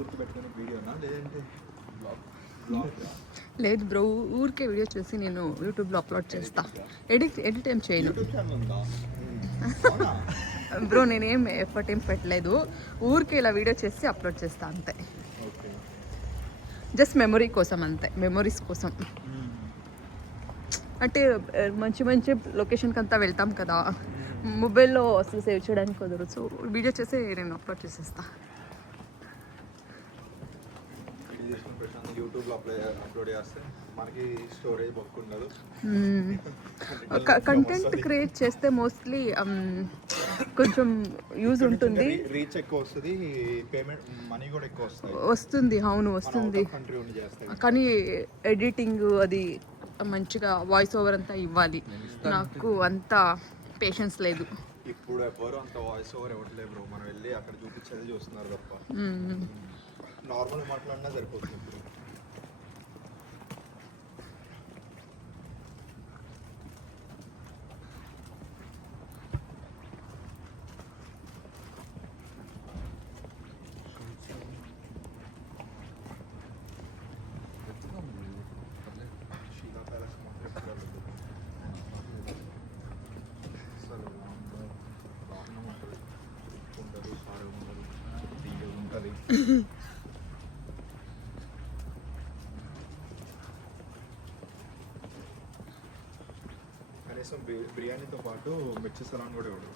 గుర్తుపెట్టుకునే వీడియోనా లేదంటే లేదు బ్రో, ఊరికే వీడియో చూసి నేను యూట్యూబ్లో అప్లోడ్ చేస్తా. ఎడిట్ ఏం చేయను బ్రో, నేనేం ఎఫర్ట్ ఏం పెట్టలేదు. ఊరికే ఇలా వీడియో చేసి అప్లోడ్ చేస్తా అంతే. జస్ట్ మెమొరీ కోసం అంతే, మెమొరీస్ కోసం. అంటే మంచి మంచి లొకేషన్కి అంతా వెళ్తాం కదా, మొబైల్లో అసలు సేవ్ చేయడానికి కుదరదు. సో వీడియో చేసి నేను అప్లోడ్ చేసేస్తా. యూట్యూబ్లో అప్లోడ్ చేస్తే మనకి స్టోరేజ్ బుక్ ఉండదు. కంటెంట్ క్రియేట్ చేస్తే మోస్ట్లీ కొంచెం యూజ్ ఉంటుంది, రీచ్ ఎక్కువ వస్తుంది, పేమెంట్ మనీ కూడా ఎక్కువ వస్తుంది. అవును వస్తుంది, కానీ ఎడిటింగ్ అది మంచిగా వాయిస్ ఓవర్ అంతా ఇవ్వాలి. నాకు అంత పేషెన్స్ లేదు. ఇప్పుడు ఎవరు అంత వాయిస్ ఓవర్ ఇవ్వట్లేదు బ్రో. మనం వెళ్ళి అక్కడ చూపించేది చూస్తున్నారు తప్ప నార్మల్ మాట్లాడినా సరిపోతుంది ఇప్పుడు. కనీసం బిర్యానీతో పాటు మిర్చి సలాన్ కూడా ఇవ్వడు.